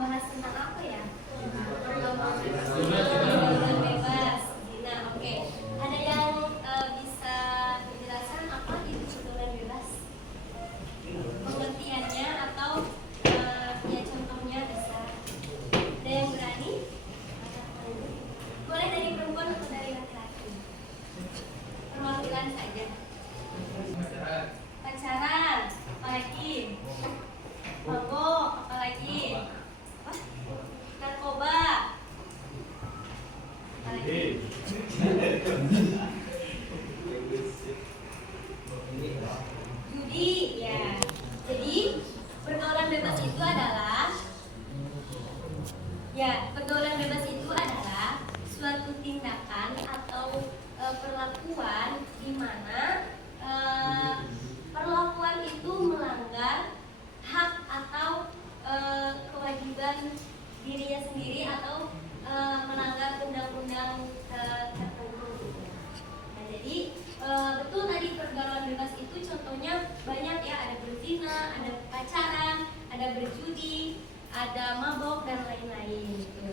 membahas tentang apa ya? Pergaulan bebas. Nah, oke. Ada yang bisa menjelaskan apa itu pergaulan bebas? Pengertiannya atau ya contohnya bisa. Ada yang berani? Boleh dari perempuan atau dari laki-laki? Perwakilan saja. Pacaran, apalagi? Mabok, apalagi? Apa? Narkoba, apalagi? Judi, ya. Jadi pergaulan bebas itu adalah suatu tindakan atau perlakuan di mana perlakuan itu melanggar hak atau kewajiban dirinya sendiri atau melanggar undang-undang tertentu. Nah, jadi betul tadi pergaulan bebas itu contohnya banyak ya, ada berzina, ada pacaran, ada berjudi, ada mabok dan lain-lain gitu.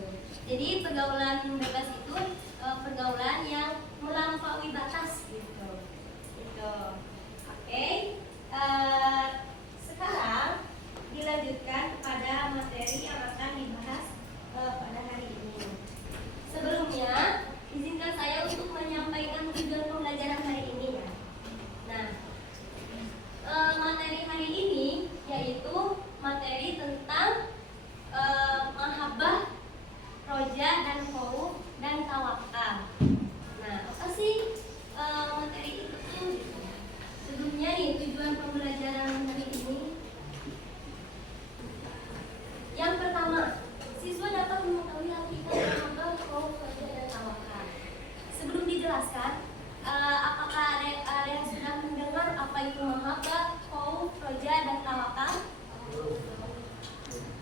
Jadi pergaulan bebas itu pergaulan yang melampaui batas gitu. Oke. Sekarang dilanjutkan kepada materi yang akan dibahas pada hari ini. Sebelumnya, izinkan saya untuk menyampaikan tujuan pembelajaran hari ini ya. Nah, materi hari ini yaitu materi tentang mahabbah, roja dan khauf dan tawakal. Nah, apa sih materi itu tuh? Sebelumnya nih tujuan pembelajaran hari ini. Yang pertama, siswa dapat mengetahui hakikat mahabbah, khauf, roja dan tawakal. Sebelum dijelaskan, apakah ada yang sudah mendengar apa itu mahabbah, khauf, roja dan tawakal?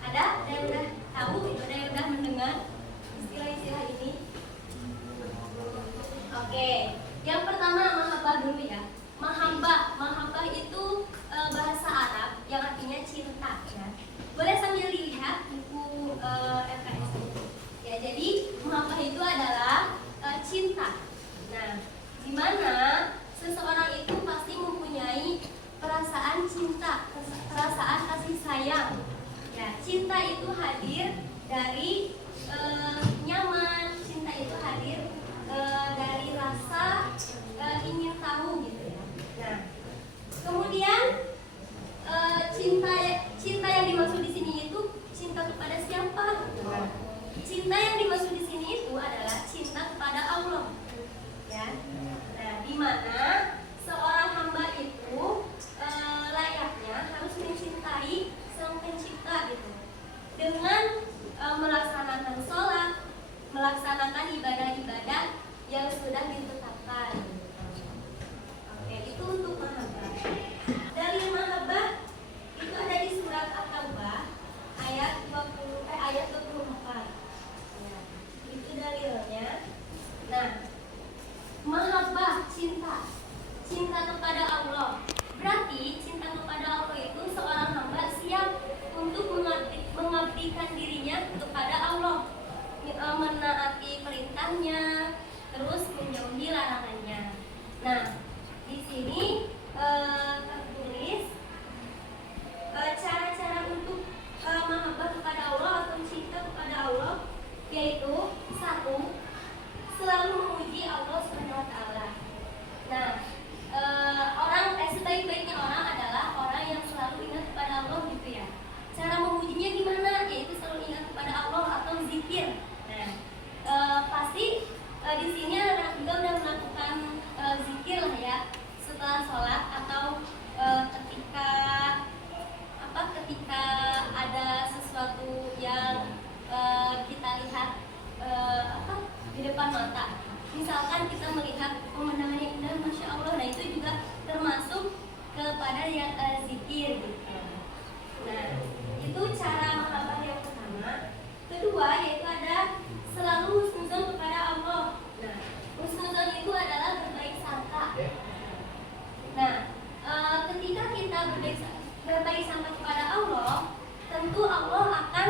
Ada yang sudah tahu? Ada yang sudah mendengar istilah-istilah ini? Oke, yang pertama mahabbah dulu ya. Mahabbah itu bahasa Arab yang artinya cinta ya. Boleh sambil dilihat buku LKS. Ya, jadi mahabbah itu adalah cinta. Nah, di mana seseorang itu pasti mempunyai perasaan cinta, perasaan kasih sayang. Ya, cinta itu hadir dari nyaman, cinta itu hadir dari rasa ingin tahu gitu ya. Nah, kemudian cinta yang dimaksud di sini itu cinta kepada siapa? Nah, cinta yang dimaksud di sini itu adalah cinta kepada Allah. Ya. Nah, di mana seorang hamba itu layaknya harus mencintai Sang Pencipta gitu. Dengan melaksanakan sholat, melaksanakan ibadah-ibadah yang sudah ditetapkan. Oke, itu untuk mahabbah. Dalil mahabbah itu ada di surat At-Taubah ayat 24. Ya, itu dalilnya. Nah, mahabbah cinta kepada Allah. Berarti cinta kepada Allah itu seorang hamba siap untuk mengabdikan dirinya kepada Allah, menaati perintahnya, terus menjauhi larangannya. Nah, di sini tertulis cara-cara untuk mahabbah kepada Allah atau cinta kepada Allah, yaitu satu, selalu memuji Allah SWT. Nah, sebaik-baiknya orang adalah orang yang selalu ingat kepada Allah gitu ya. Cara memujinya gimana? Yaitu selalu ingat kepada Allah atau zikir. Nah, pasti di sini juga udah melakukan zikir lah ya setelah sholat atau ketika ada sesuatu yang kita lihat di depan mata. Misalkan kita melihat pemandangan yang indah, masya Allah, nah itu juga termasuk kepada yang zikir gitu. Nah, itu cara mahabbah yang pertama. Kedua yaitu ada selalu husnuzon kepada Allah. Nah, husnuzon itu adalah berbaik sangka. Nah, ketika kita berbaik sangka kepada Allah, tentu Allah akan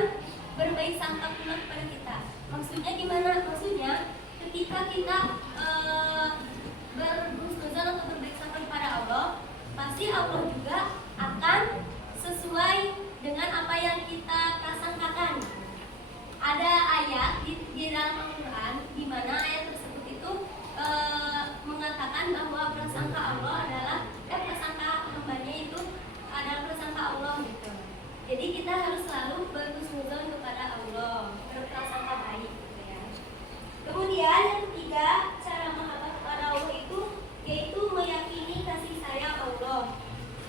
bersangka pula kepada kita. Maksudnya gimana? Maksudnya ketika kita berhusnuzon atau berbaik sangka kepada Allah, pasti Allah juga akan sesuai dengan apa yang kita prasangkakan. Ada ayat di dalam Al-Quran di mana ayat tersebut itu mengatakan bahwa prasangka Allah adalah prasangka hambanya itu adalah prasangka Allah gitu. Jadi kita harus selalu berhusnuzon kepada Allah, berprasangka baik gitu ya. Kemudian yang ketiga, cara mahabbah kepada Allah itu yaitu meyakini kasih sayang Allah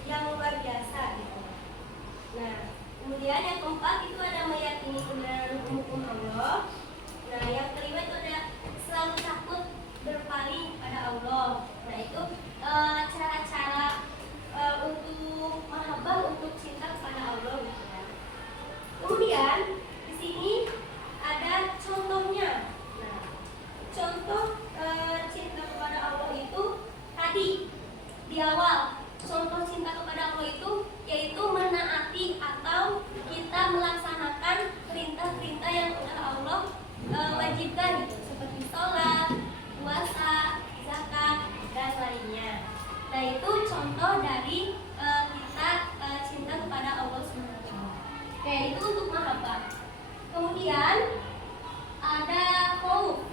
yang luar biasa gitu. Nah, kemudian yang keempat itu ada meyakini kebenaran hukum Allah. Nah, yang kelima itu ada selalu takut berpaling pada Allah. Nah, itu cara-cara untuk mahabbah, untuk cinta kepada Allah gitu ya. Kemudian di sini ada contohnya. Nah, contoh cinta kepada Allah itu tadi di awal, contoh cinta kepada Allah itu yaitu menaati atau kita melaksanakan perintah-perintah yang sudah Allah wajibkan gitu, seperti sholat, puasa, zakat, dan lainnya. Nah, itu contoh dari kita cinta kepada Allah SWT. Oke, itu untuk mahabbah. Kemudian ada khauf.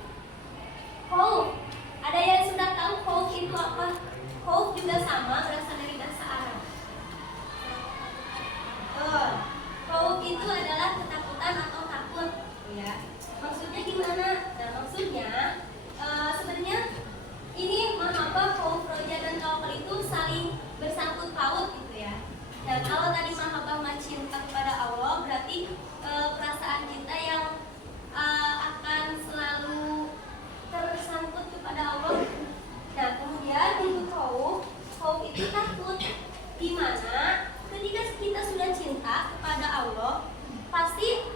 Khauf. Ada yang sudah tahu khauf itu apa? Khauf juga sama, berasal dari bahasa Arab. Khauf itu adalah ketakutan atau takut, ya. Maksudnya gimana? Nah, maksudnya sebenarnya ini mahabbah, khauf, roja, dan tawakal itu saling bersangkut paut gitu ya. Dan kalau tadi mahabbah cinta kepada Allah, berarti perasaan cinta yang akan selalu tersangkut kepada Allah. Nah, kemudian untuk khauf itu takut, di mana ketika kita sudah cinta kepada Allah, pasti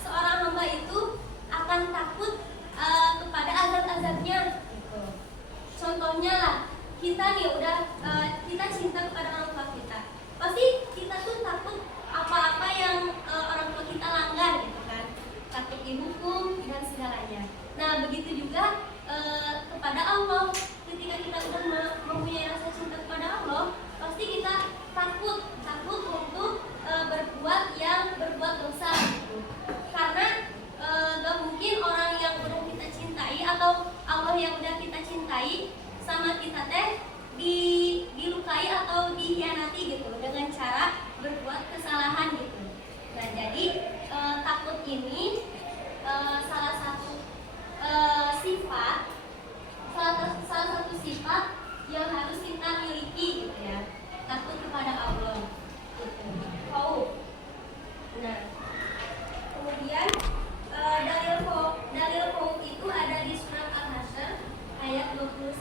seorang hamba itu akan takut kepada azab-azabnya gitu. Contohnya lah, kita nih udah kita cinta kepada orang tua kita, pasti kita tuh takut apa-apa yang orang tua kita langgar gitu kan, takut dihukum dan segalanya. Nah, begitu juga kepada Allah, ketika kita udah mempunyai rasa cinta kepada Allah, pasti kita takut untuk berbuat dosa gitu. Karena gak mungkin orang yang udah kita cintai atau Allah yang udah kita cintai sama kita teh dilukai atau dikhianati gitu dengan cara berbuat kesalahan gitu. Nah, jadi takut ini salah satu sifat yang harus kita miliki gitu ya, takut kepada Allah gitu. Khauf. Nah, kemudian dalil khauf itu ada di surat Al-Hasyr ayat 21.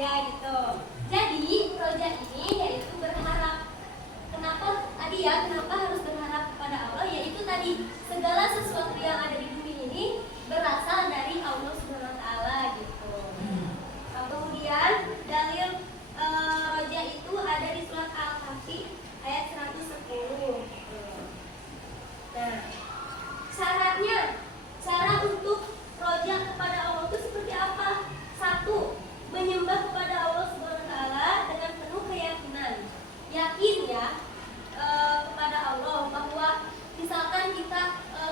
Ya gitu. Jadi roja ini yaitu berharap. Kenapa tadi ya? Kenapa harus berharap kepada Allah? Yaitu tadi segala sesuatu yang ada di bumi ini berasal dari Allah Subhanahu Wa Taala gitu. Nah, kemudian dalil roja itu ada di surat Al-Kahfi ayat 110. Nah, syaratnya, cara untuk roja kepada Allah itu seperti apa? Satu, menyembah kepada Allah Subhanahu Wa Taala dengan penuh keyakinan. Yakin ya kepada Allah bahwa misalkan kita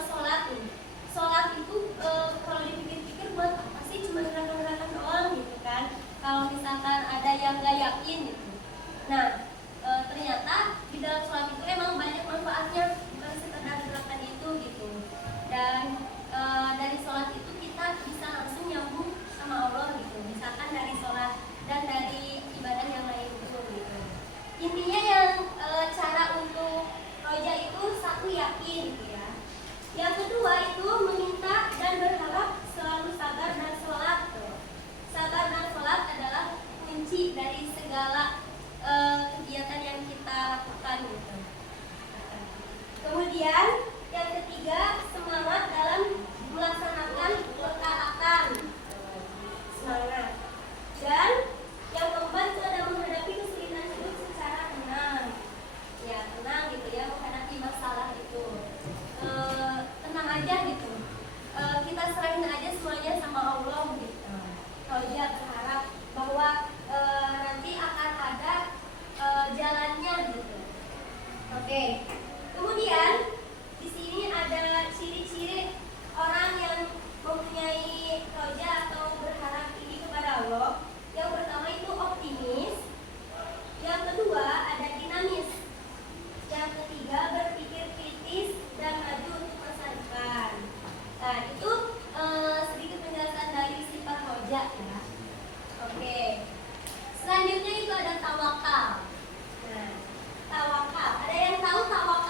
sholat nih, sholat itu kalau dipikir-pikir buat apa sih, cuma gerakan-gerakan doang gitu kan? Kalau misalkan ada yang nggak yakin gitu, nah ternyata di dalam sholat itu emang banyak manfaatnya, bukan sekedar gerakan itu gitu. Dan dari sholat itu kita bisa langsung nyambung sama Allah gitu, misalkan dari sholat dan dari ibadah yang lain itu gitu. Intinya yang cara untuk roja itu satu, yakin gitu ya. Yang kedua itu meminta dan berharap selalu sabar dan sholat tuh. Sabar dan sholat adalah kunci dari segala kegiatan yang kita lakukan gitu. Kemudian yang ketiga, semangat dalam melaksanakan ketaatan. Semangat. Dan yang keempat itu ada menghadapi kesulitan hidup secara tenang. Ya, tenang gitu ya, menghadapi masalah itu. Tenang aja gitu. Kita serahin aja semuanya sama Allah gitu. Roja berharap bahwa nanti akan ada jalannya gitu. Oke. Kemudian di sini ada ciri-ciri orang yang mempunyai roja atau berharap tinggi kepada Allah. Yang pertama itu optimis. Yang kedua ada dinamis. Yang ketiga berpikir kritis dan maju untuk masa depan. Nah itu sedikit penjelasan dari sifat roja ya. Oke. Selanjutnya itu ada tawakal. Nah, tawakal. Ada yang tahu tawakal?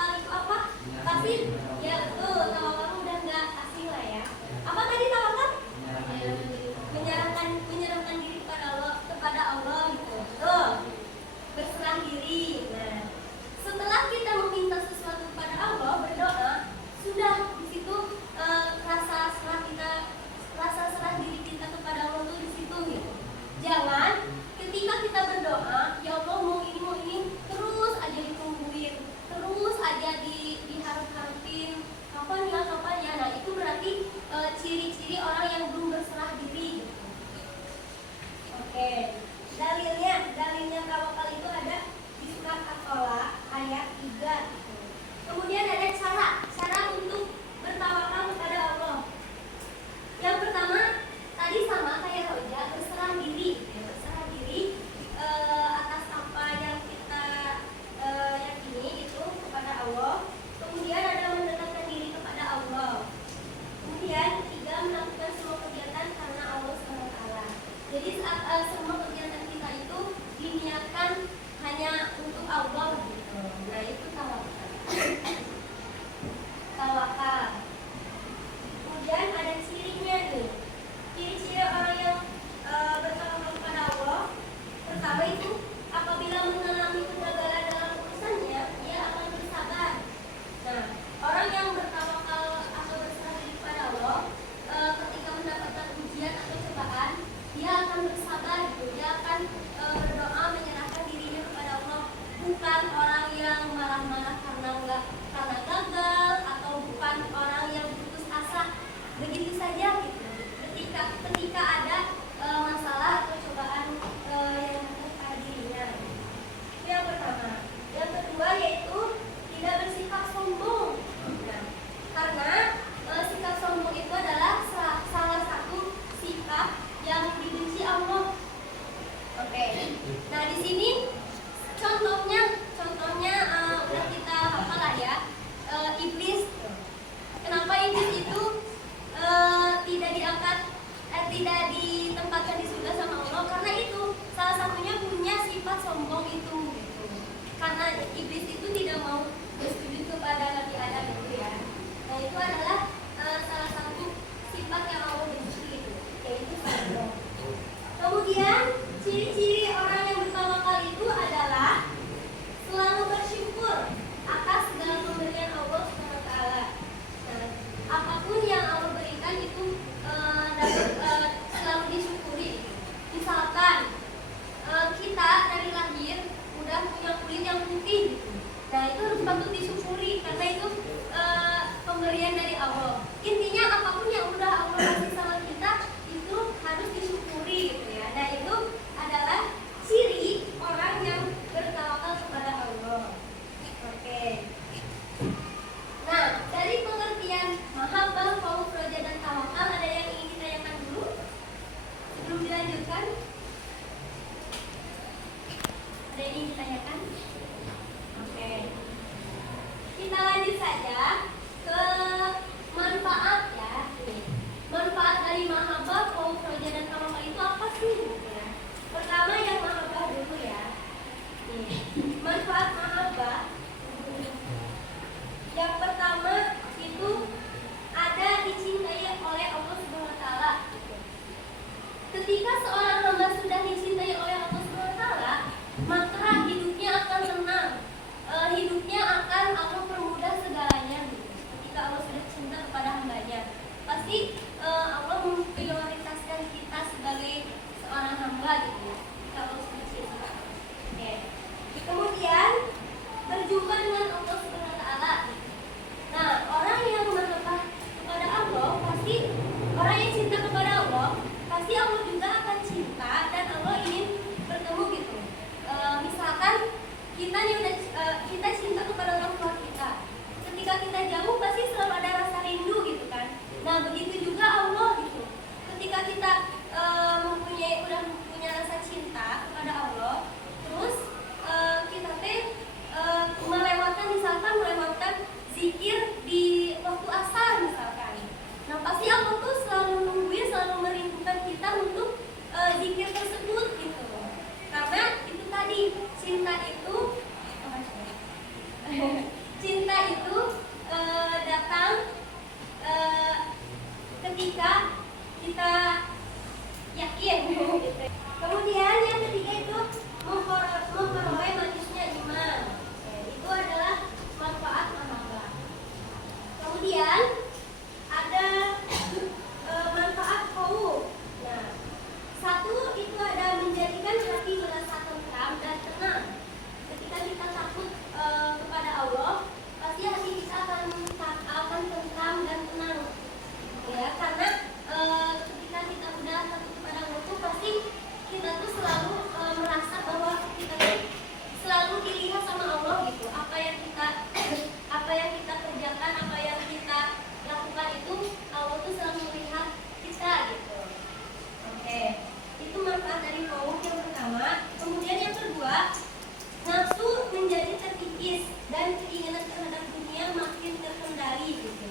dan keinginan terhadap dunia makin terkendali gitu.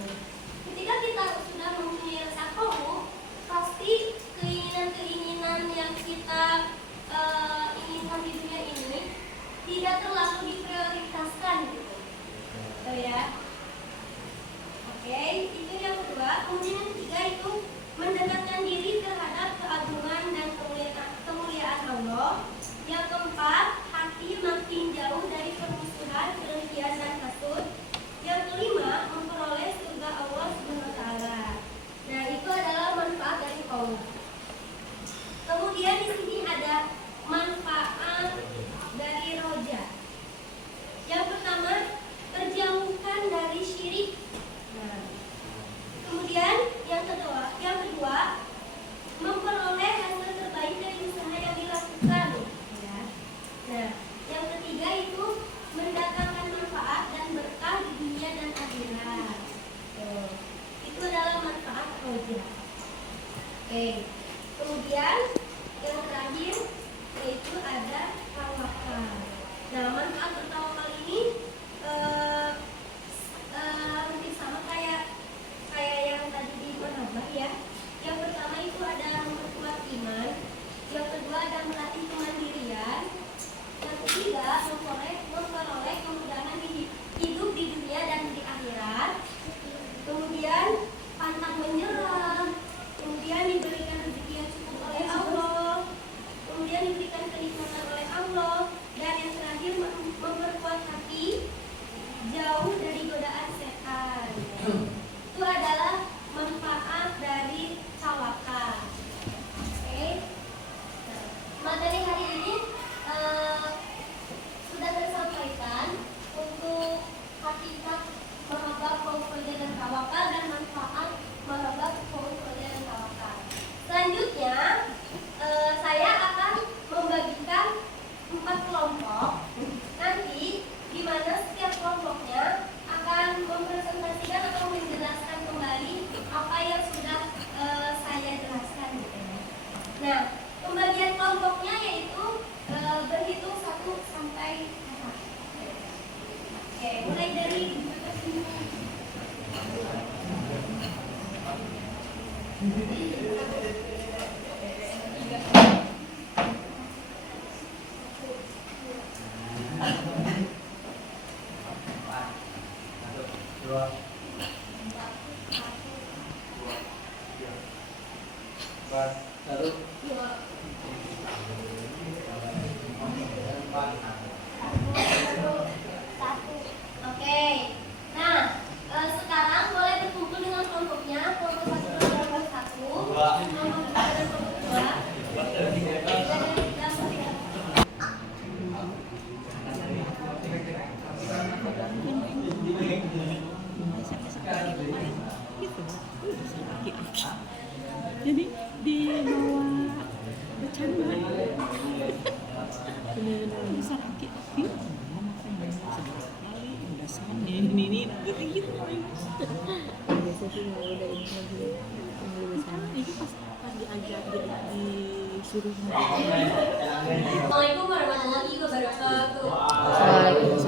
Ketika kita sudah mempunyai rasa komo, pasti keinginan-keinginan yang kita inginkan di dunia ini tidak terlalu diprioritaskan gitu. So, ya. Oke, itu yang kedua. Kemudian yang ketiga itu mendekatkan diri terhadap keagungan dan kemuliaan Allah. Yang keempat, hati makin jauh dari permusuhan, kedengkian dan hasud. Yang kelima, memperoleh surga Allah Subhanahu wa taala. Nah, itu adalah manfaat dari qaul. Kemudian di sini ada manfaat dari roja. Yang pertama, terjauhkan dari syirik. Nah, kemudian yang kedua, memperoleh hasil terbaik dari usaha yang dilakukan. Ya. Nah, yang ketiga itu mendatangkan manfaat dan berkah di dunia dan akhirat. Itu adalah manfaat roja. Oke. Kemudian yang terakhir yaitu ada tawakal. Nah, manfaat bertawakal ini hampir sama kayak yang tadi di Muhammad ya. Yang pertama itu ada memperkuat iman, yang kedua ada melatih kemandirian, yang ketiga memperoleh kemudahan hidup di dunia dan di akhirat, kemudian pantang menyerah, kemudian diberikan rezeki yang cukup oleh Allah, kemudian diberikan kenikmatan oleh Allah, dan yang terakhir memperkuat hati jauh dari godaan setan. Itu adalah manfaat dari tawakal. Oke. Nah, materi hari ini sudah tersampaikan untuk hakikat mahabbah, khauf, roja dan tawakal dan manfaat mahabbah, khauf, roja dan tawakal. Selanjutnya saya akan membagikan 4 kelompok. Nanti di mana setiap kelompoknya akan mempresentasikan atau menjelaskan kembali apa yang sudah saya jelaskan gitu ya. Nah, pembagian kelompoknya yaitu berhitung 1 sampai 4. Oke, mulai dari jadi dibawa bercanda benar-benar bisa sakit ini gitu biasa sih nggak udah ini lagi itu pas diajak disuruh Assalamualaikum warahmatullahi wabarakatuh. Waalaikumsalam